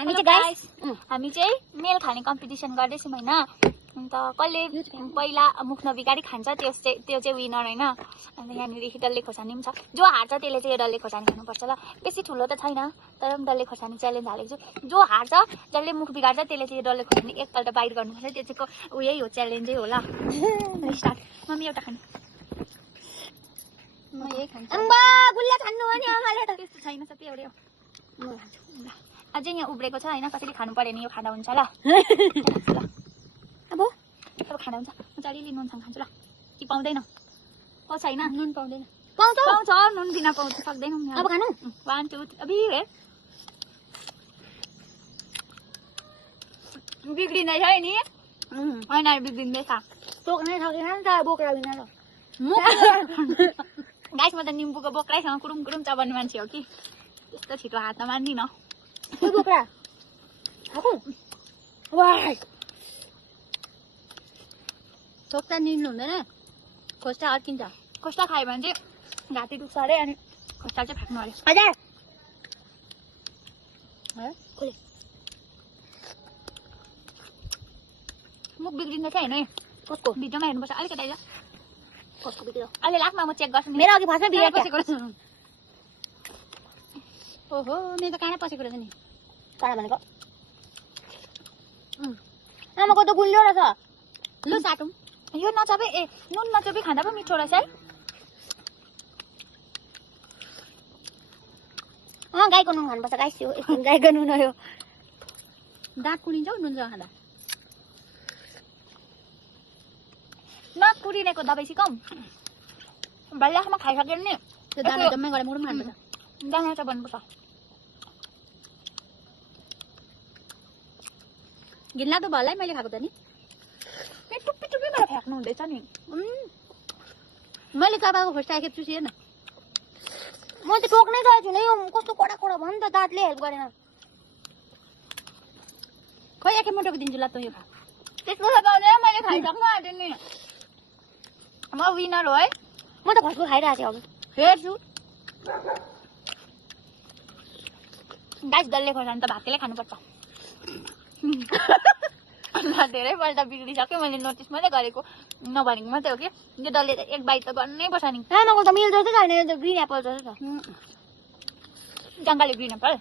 हामी चाहिँ मेल खाने कम्पिटिसन गर्दैछौँ हैन। अन्त कसले पहिला मुख नबिगारी खान्छ त्यो चाहिँ विनर हैन। अन्त यहाँनिर डल्ले खोर्सानी पनि छ। जो हार्छ त्यसले चाहिँ यो डल्ले खोर्सानी खानुपर्छ ल। बेसी ठुलो त छैन तर पनि डल्ले खोर्सानी च्यालेन्ज हालेको छु। जो हार्छ जसले मुख बिगार्छ त्यसले चाहिँ डल्ले खोर्सानी एकपल्ट बाइट गर्नुपर्छ। त्यो चाहिँ उयै हो, च्यालेन्जै हो ल। स्टार्ट। मम्मी एउटा खानु। म यही खान्छु। अम्बा गुल्ला खानु हो नि आमाले त। त्यस्तो छैन सबै एउटै हो। म खान्छु। अझै यहाँ उब्रेको छ हैन, कसैले खानु पर्यो नि यो खाना हुन्छ ल। अब खाना हुन्छ। म चाहिँ अलिअलि नुनसँग खान्छु ल। कि पाउँदैन? छैन नुन पाउँदैन। पाउँछ नुन बिना पाउँछ सक्दैनौँ। अब खानु 1 2 अबि हे बिग्रिँदैछ है नि। होइन बिग्रिँदैछ। टोक्नै सकेन नि त बोक्रा बिना ल। गाइस म त निम्बुको बोक्राइसँग कुरुम कुरुम चबाउने मान्छे हो कि। त्यस्तो छिटो हातमा मान्दिनँ। त्यो बोक्रा खाऊ। वाह थोक्ता निल्नु हुँदैन। खोस्टा अड्किन्छ। खोस्टा खायो भने चाहिँ घाँटी दुख्छ अरे अनि खोस्टा चाहिँ फ्याँक्नु अरे। हजुर खोले मुख बिग्रिँदैछ हैन। कसको भिडियोमा हेर्नुपर्छ अलिकति अहिले। कसको बिग्रियो? अहिले लाग्मा म चेक गर्छु नि। मेरो अघि फर्स्टमा बिग्रेको पसेको रहेछ। ओहो मेरो त काँडा पसेको रहेछ नि। काँडा भनेको आमाको त गुलियो रहेछ। लु साटौँ। यो नचबे नुन नचबे खाँदा पो मिठो रहेछ है। गाईको नुन खानुपर्छ गाइस। यो गाईको नुन हो यो। दाँत कुरिन्छ नुनसँग खाँदा। नाक कुरिनेको दबाई सिकाउँ। बल्लासम्म खाइसक्यो नि त्यो दाना जम्मै गरेर मुडुम खानुपर्छ। दाना चाहिँ भन्नुपर्छ। घिनलाग्दो भल्लै मैले खाएको त नि। टुप्पी टुप्पी मलाई फ्याँक्नु हुँदैछ नि। मैले चबाएको खोस्टा एकखेप चुसी हेर्न। म त टोक्नै सकेको छु नि। यो कस्तो कडा कडा भयो नि त दाँतले हेल्प गरेन। खोइ एकखेप मोटोको दिन्छु ल त यो खा। त्यसको सकाउने मैले खाइसक्नु आँटे नि। म विनर हो है। म त घरको खाइरहेको थिएँ अब। हेर्छु। गाइस डल्ले खोर्सानी त भातले खानुपर्छ। धेरैपल्ट बिग्रिसक्यो। मैले नोटिस मात्रै गरेको नभनेको मात्रै हो कि यो डल्ले एक बाइट त गर्नै पर्छ नि। आमाको त मिल्छ जस्तै छैन। यो त ग्रिन एप्पल जस्तो छ। जङ्गली ग्रिन एप्पल।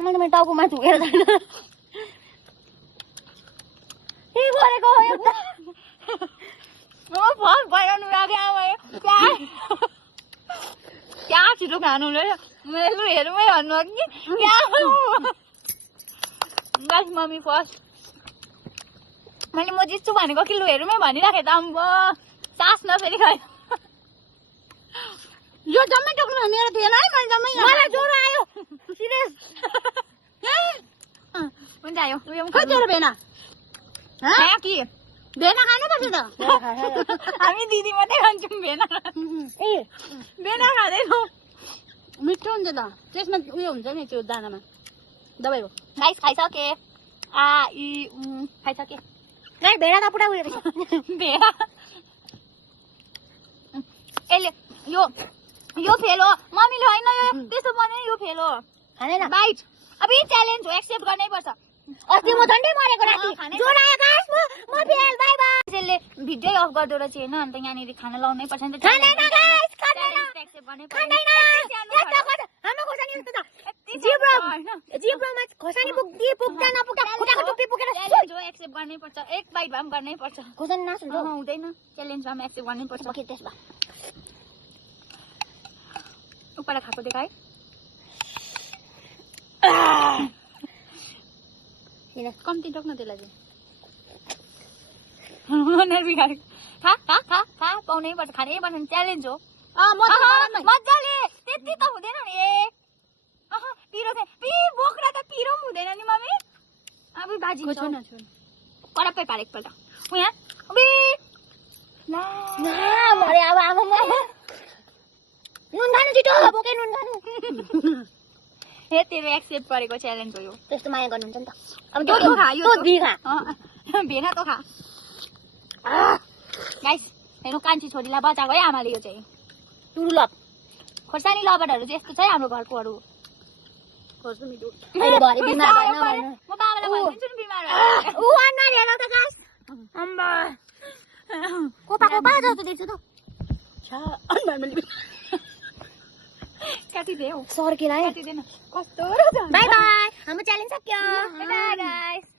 मैले मेरो टाउकोमा झुकेर छैन। के गरेको हो यो? म फर्स्ट बनाउनु लाग्यो आमा। क्या छिटो खानु रहेछ। मैले लु हेरौँ है भन्नु कि क्या। Guys mummy first. मैले म जित्छु भनेको कि लु हेरौँ है भनिराखेँ त। अम्बो सास नफेरि खाएँ। यो जम्मै टोक्नु मेरो थिएन है। मैले जम्मै मलाई ज्वरो आयो सिरियस। हुन्छ आयो। खोइ तेरो भेना खायो कि भेना खानुपर्छ त। हामी दिदी मात्रै खान्छौँ भेना। ए भेना खाँदैनौँ। मिठो हुन्छ त। त्यसमा उयो हुन्छ नि त्यो दानामा दबाई हो। गाइस खाइसके। खाइसके। गाइस भेडा त पुरा उयो रहेछ। भेडा यसले यो फेल हो। मम्मीले होइन यो त्यसो भने यो फेल हो। खाँदैन बाइट। अब यो च्यालेन्ज हो एक्सेप्ट गर्नै पर्छ। अस्ति म झन्डै मरेको राति। ज्वरो आयो गाइस म फेल बाइ बाइ। त्यसले भिडियो अफ गर्दो रहेछ हैन। अन्त यहाँनिर खाना लाउनै पर्छ नि त। खाँदैन गाइस खाँदैन। एक्सेप्ट गर्नै पर्छ। खाँदैन। यस्तो गर्छ हाम्रो खोर्सानी यस्तो छ। जिब्रोमा खोर्सानी पुग्दा नपुग्दा खुट्टाको टुप्पी पुगेर च्यालेन्ज हो एक्सेप्ट गर्नै पर्छ। एक बाइट भए पनि गर्नै पर्छ। खोर्सानी नास हुन्छ हुँदैन। च्यालेन्जमा पनि एक्सेप्ट गर्नै पर्छ। के त्यसमा उपाडा खाएको देखाए। कम्ती टोक्न त्यसलाई चाहिँ खा खा खा खा पाउनै पर्छ। खानै पर्छ। च्यालेन्ज हो। मजाले त्यति त हुँदैन नि। पिरो बोक्रा त पिरो पनि हुँदैन नि मम्मी। अब बाजी कडप्पै पार एकपल्ट। यहाँ मरे अब आमा नुन खानु छिटो बोके नुन खानु। हे तेरो एक्सेप्ट गरेको च्यालेन्ज हो यो। त्यस्तो माया गर्नुहुन्छ नि त। अब यो खा यो तो दी खा। भेना त खा। गाइस हेर्नु कान्छी छोरीलाई बचाएको है आमाले यो चाहिँ टुरुलप खोर्सानी लबरहरू चाहिँ यस्तो छ है हाम्रो घरकोहरू अहिले भरे बिमार भएन भने म बाबालाई भनिदिन्छु नि बिमार भयो उ अनुहार हेर त गाइस अम्बा कोपा जस्तो देख्छु त काटिदे हौ सर्केला है काटिदेन कस्तो बाई बाई हाम्रो च्यालेन्ज सक्यो बाई गाइस